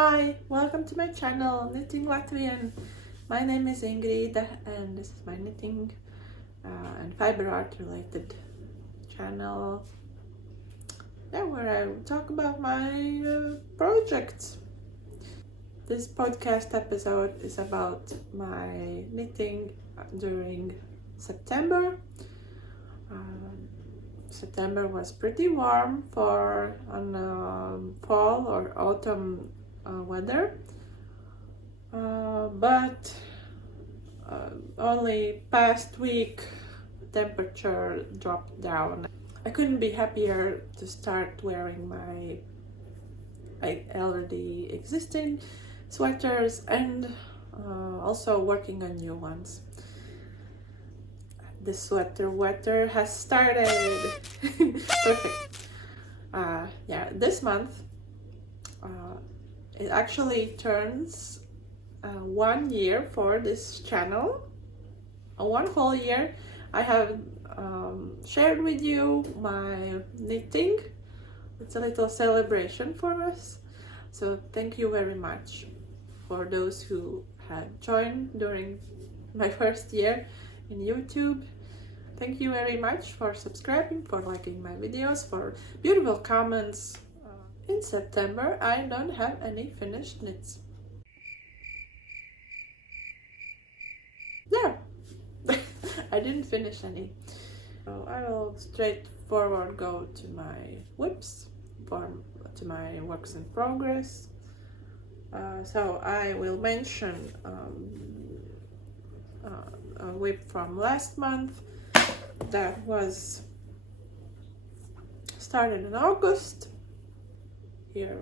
Hi, welcome to my channel, Knitting Latvian. My name is Ingrid and this is my knitting and fiber art related channel, where I talk about my projects. This podcast episode is about my knitting during September. September was pretty warm for fall or autumn weather, but only past week temperature dropped down. I couldn't be happier to start wearing my already existing sweaters and also working on new ones. The sweater weather has started. Perfect. This month it actually turns 1 year for this channel. 1 whole year I have shared with you my knitting. It's a little celebration for us, so thank you very much for those who had joined during my first year in YouTube. Thank you very much for subscribing, for liking my videos, for beautiful comments. In September I don't have any finished knits. Yeah, I didn't finish any. So I will straightforward go to my whips, to my works in progress. So I will mention a whip from last month that was started in August. Here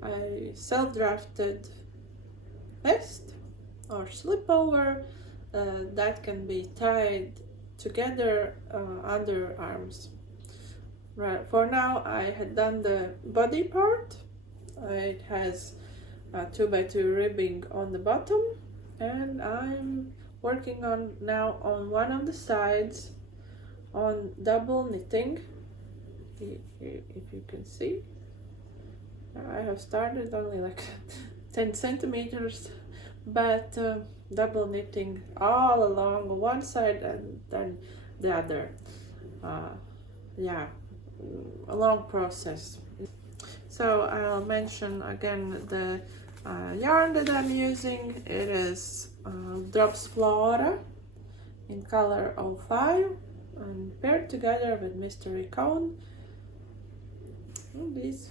I self-drafted vest or slipover that can be tied together underarms. Right, for now I had done the body part. It has 2x2 ribbing on the bottom, and I'm working on now on one of the sides on double knitting. If you can see, I have started only like 10 centimeters, but double knitting all along one side and then the other. A long process. So I'll mention again the yarn that I'm using. It is Drops Flora in color 05 and paired together with Mystery Cone. These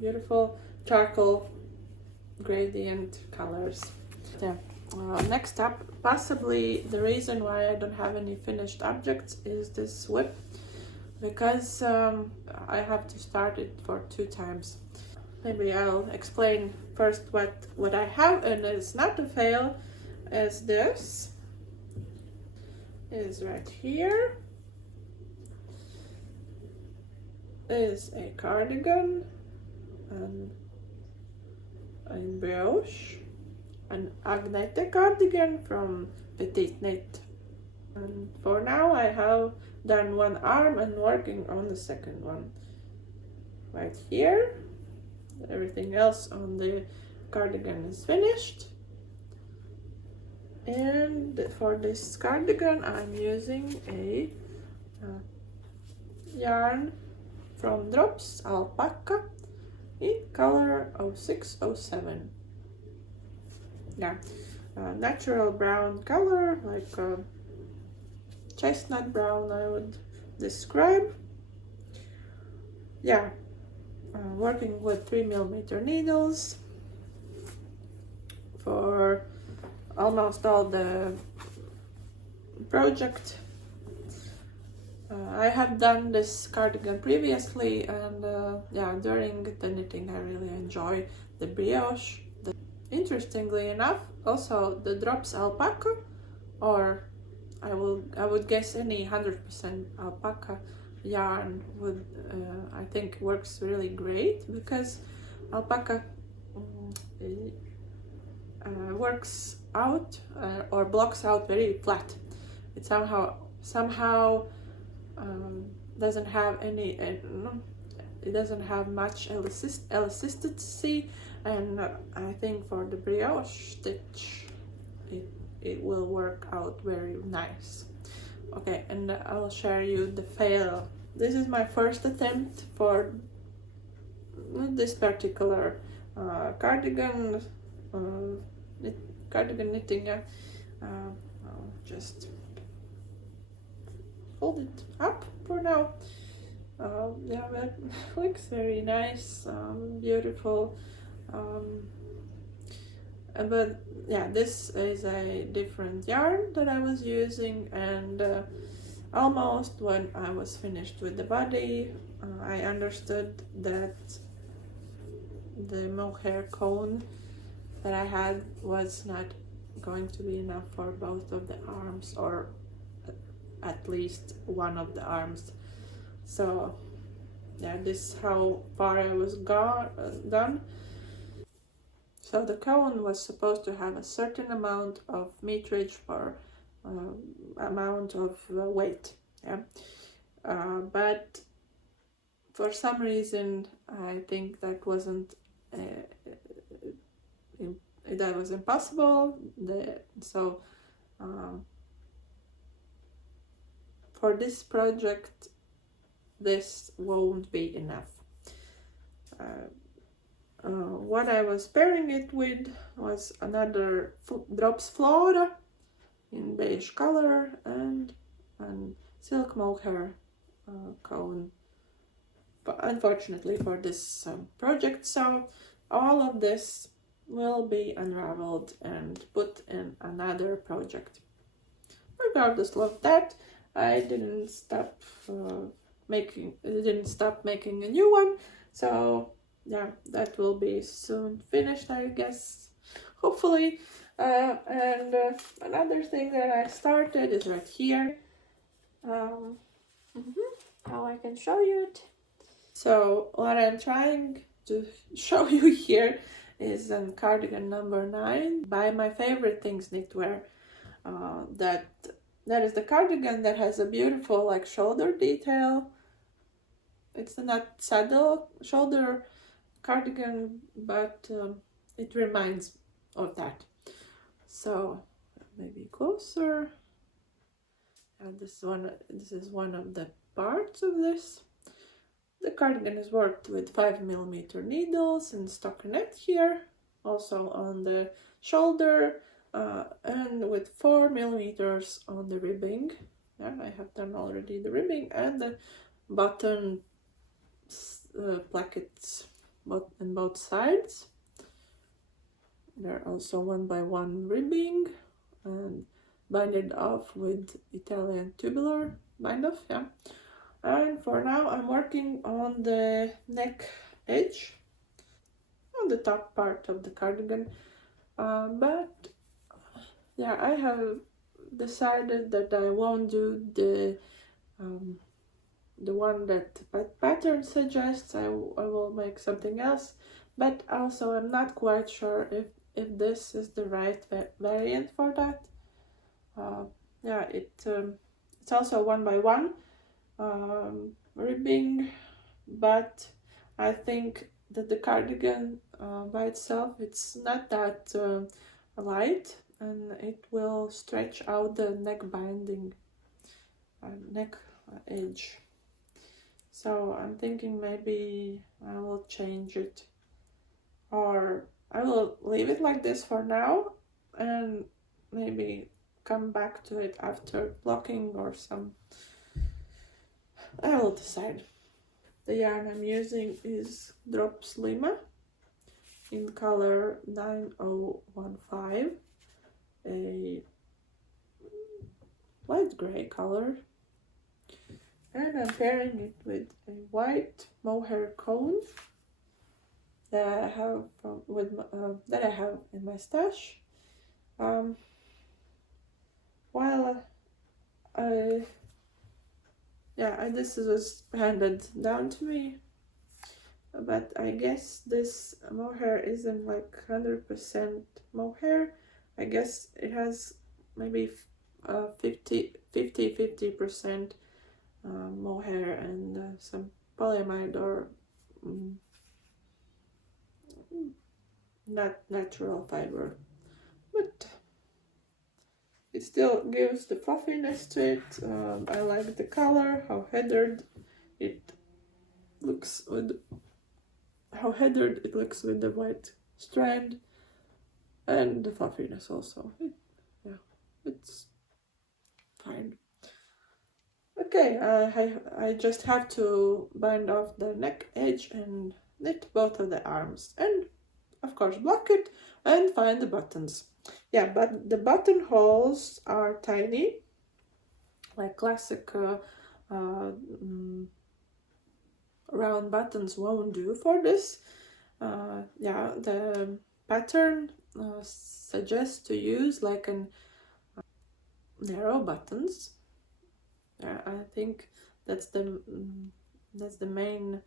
beautiful charcoal gradient colors. Next up, possibly the reason why I don't have any finished objects is this whip, because I have to start it for 2 times. Maybe I'll explain first what I have, and it's not a fail, as this is right here. Is a cardigan and in brioche, an Agnette cardigan from Petiteknit. And for now I have done one arm and working on the second one right here. Everything else on the cardigan is finished. And for this cardigan I'm using a yarn from Drops Alpaca in color 0607. Natural brown color, like chestnut brown I would describe. Working with 3mm needles for almost all the project. I have done this cardigan previously, and during the knitting I really enjoy the brioche. Interestingly enough, also the Drops Alpaca, or I would guess any 100% alpaca yarn would I think works really great, because alpaca works out or blocks out very flat. It somehow doesn't have any it doesn't have much elasticity, and I think for the brioche stitch it will work out very nice. Okay, and I'll share you the fail. This is my first attempt for this particular cardigan, cardigan knitting. I'll just hold it up for now. Yeah, that looks very nice, beautiful. But yeah, this is a different yarn that I was using, and almost when I was finished with the body, I understood that the mohair cone that I had was not going to be enough for both of the arms, or at least one of the arms. So yeah, this is how far I was done. So the cone was supposed to have a certain amount of meterage per amount of weight, yeah. But for some reason, I think that wasn't that was impossible. So for this project, this won't be enough. What I was pairing it with was another Drops Flora in beige color and silk mohair cone, but unfortunately for this project, so all of this will be unraveled and put in another project. Regardless of that, I didn't stop making a new one, so yeah, that will be soon finished, I guess, hopefully. And another thing that I started is right here. How I can show you it. So what I'm trying to show you here is a Cardigan number 9 by My Favorite Things Knitwear. That is the cardigan that has a beautiful like shoulder detail. It's not saddle shoulder cardigan, but it reminds of that. So maybe closer. And this is one of the parts of this. The cardigan is worked with 5mm needles and stockinette here, also on the shoulder, and with 4mm on the ribbing. Yeah, I have done already the ribbing and the button plackets on both sides. They're also 1x1 ribbing and binded off with Italian tubular bind off, yeah. And for now I'm working on the neck edge, on the top part of the cardigan, but yeah, I have decided that I won't do the one that pattern suggests. I will make something else, but also I'm not quite sure if this is the right variant for that. Yeah, it's also 1x1 ribbing, but I think that the cardigan by itself, it's not that light, and it will stretch out the neck binding, neck edge. So I'm thinking maybe I will change it, or I will leave it like this for now and maybe come back to it after blocking or some. I will decide. The yarn I'm using is Drops Lima in color 9015, a light gray color, and I'm pairing it with a white mohair cone that I have in my stash. This was handed down to me, but I guess this mohair isn't like 100% mohair. I guess it has maybe 50% mohair and some polyamide or not natural fiber, but it still gives the fluffiness to it. I like the color, how heathered it looks with the white strand, and the fluffiness also. Yeah, it's fine. Okay, I just have to bind off the neck edge and knit both of the arms, and of course block it and find the buttons. Yeah, but the buttonholes are tiny, like classic round buttons won't do for this. Yeah, the pattern suggests to use like an narrow buttons. I think that's the main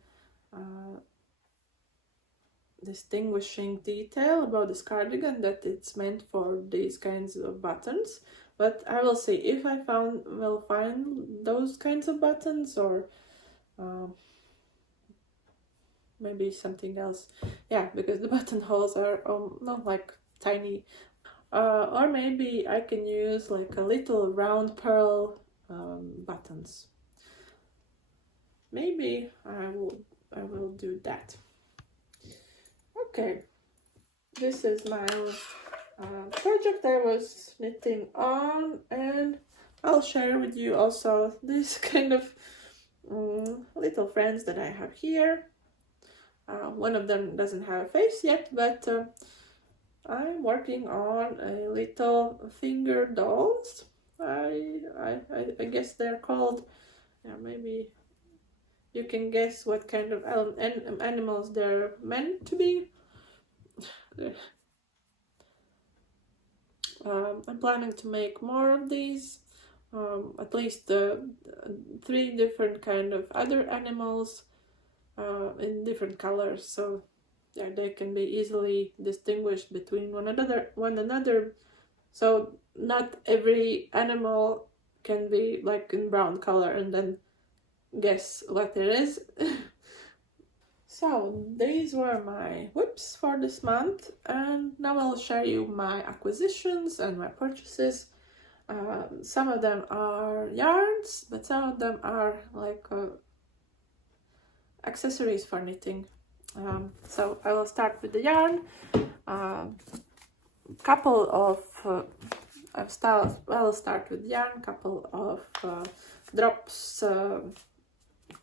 distinguishing detail about this cardigan, that it's meant for these kinds of buttons. But I will see if I will find those kinds of buttons, or maybe something else. Yeah, because the buttonholes are not like tiny. Or maybe I can use like a little round pearl buttons. Maybe I will do that. Okay, this is my project I was knitting on, and I'll share with you also this kind of little friends that I have here. One of them doesn't have a face yet, but I'm working on a little finger dolls. I guess they're called, yeah, maybe you can guess what kind of animals they're meant to be. I'm planning to make more of these, at least 3 different kind of other animals in different colors, so yeah, they can be easily distinguished between one another. So not every animal can be like in brown color and then guess what it is. So these were my whips for this month, and now I'll share you my acquisitions and my purchases. Some of them are yarns, but some of them are like accessories for knitting. So I will start with the yarn. Couple of I'll start with yarn. Couple of drops,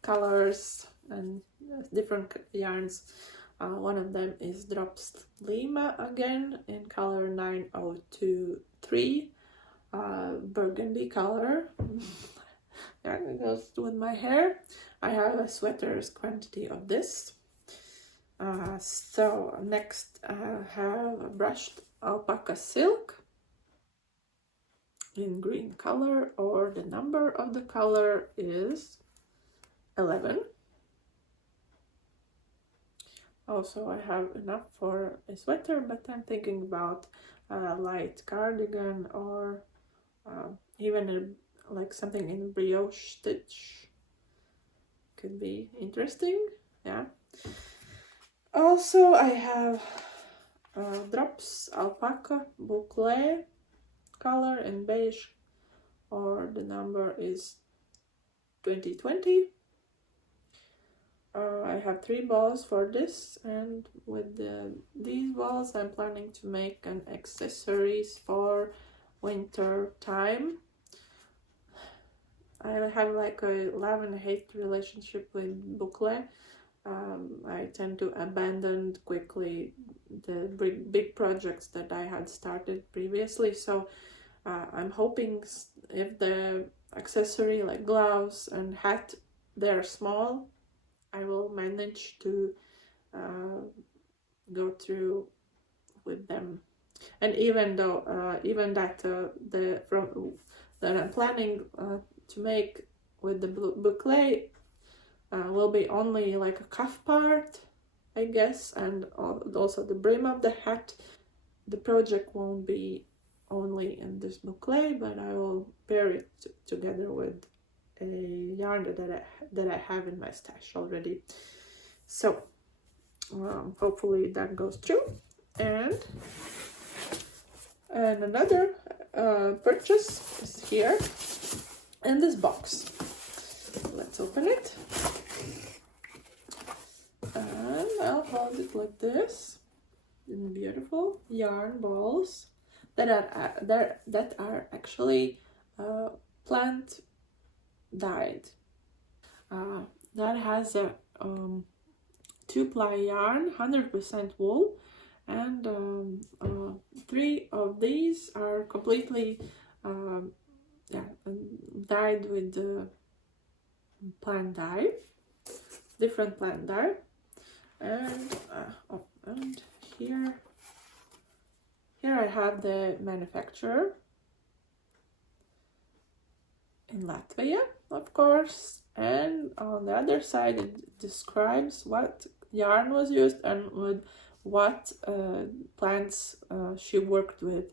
colors, and different yarns. One of them is Drops Lima again in color 9023, burgundy color. Yeah, it goes with my hair. I have a sweater's quantity of this. So next I have a brushed alpaca silk in green color, or the number of the color is 11. Also, I have enough for a sweater, but I'm thinking about a light cardigan, or even like something in brioche stitch. Could be interesting, yeah. Also, I have Drops Alpaca Boucle color in beige, or the number is 2020. I have 3 balls for this, and with these balls I'm planning to make an accessories for winter time. I have like a love and hate relationship with boucle. I tend to abandon quickly the big projects that I had started previously, so I'm hoping if the accessory like gloves and hat, they're small, I will manage to go through with them. And even though that I'm planning to make with the boucle will be only like a cuff part, I guess, and also the brim of the hat, the project won't be only in this boucle, but I will pair it together with a yarn that I have in my stash already. So hopefully that goes through. And another purchase is here in this box. Let's open it. And I'll hold it like this. And beautiful yarn balls that are actually plant dyed. That has a 2-ply yarn, 100% wool, and 3 of these are completely dyed with plant dye, different plant dye. And and here I have the manufacturer in Latvia, of course, and on the other side it describes what yarn was used and with what plants she worked with.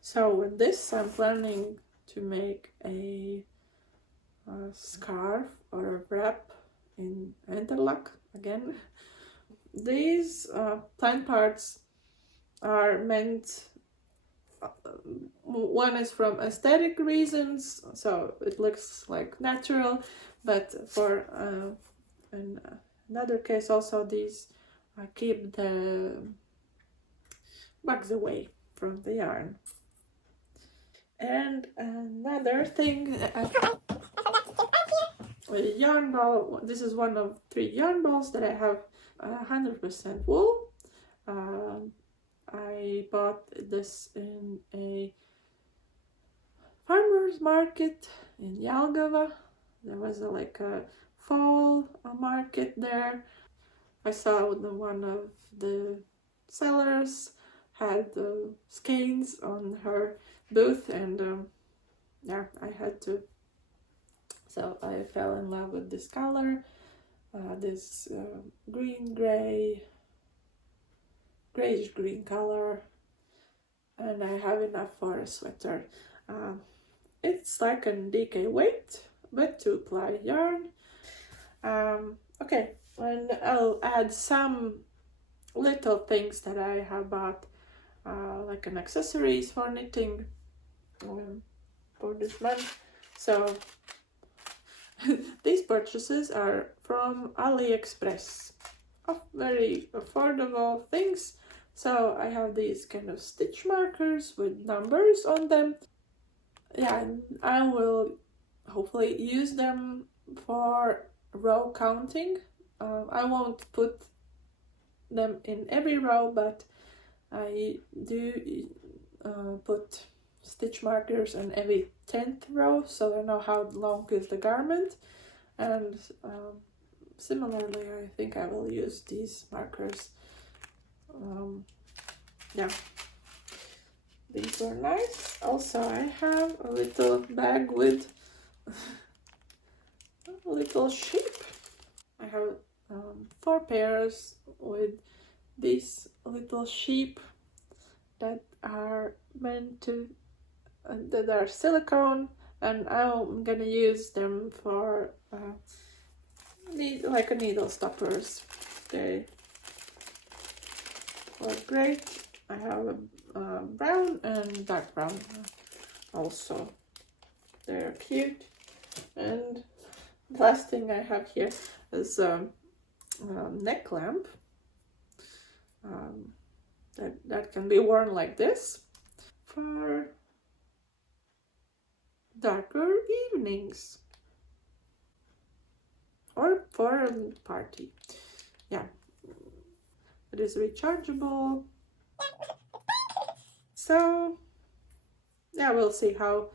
So with this I'm planning to make a scarf or a wrap in interlock again. These plant parts are meant, one is from aesthetic reasons, so it looks like natural, but for in another case also these keep the bugs away from the yarn. And another thing, a yarn ball. This is one of 3 yarn balls that I have 100% wool. I bought this in a farmer's market in Jelgava. There was like a fall market there. I saw one of the sellers had skeins on her booth, and yeah, I had to. So I fell in love with this color, this grayish green color, and I have enough for a sweater. It's like an DK weight, but 2-ply yarn. Okay, and I'll add some little things that I have bought, like an accessories for knitting for this month. So these purchases are from AliExpress, of very affordable things. So I have these kind of stitch markers with numbers on them. Yeah, and I will hopefully use them for row counting. I won't put them in every row, but I do put stitch markers in every 10th row, so I know how long is the garment. And similarly, I think I will use these markers. Yeah, these are nice. Also, I have a little bag with a little sheep. I have 4 pairs with these little sheep that are meant to that are silicone, and I'm gonna use them for like a needle stoppers. They work great. I have a brown and dark brown also. They're cute. And the last thing I have here is a neck lamp that can be worn like this for darker evenings or for a party. Yeah, it is rechargeable. So yeah, we'll see how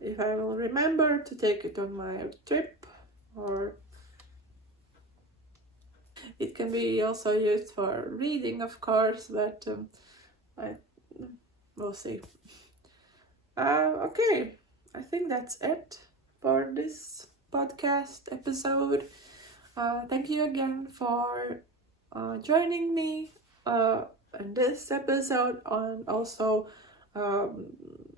if I will remember to take it on my trip, or it can be also used for reading, of course, but we'll see. Okay, I think that's it for this podcast episode. Thank you again for joining me in this episode, and also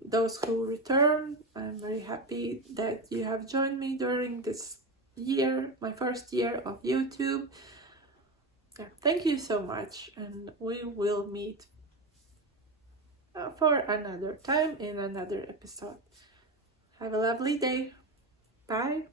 those who return. I'm very happy that you have joined me during this year, my first year of YouTube. Yeah, thank you so much, and we will meet for another time in another episode. Have a lovely day. Bye.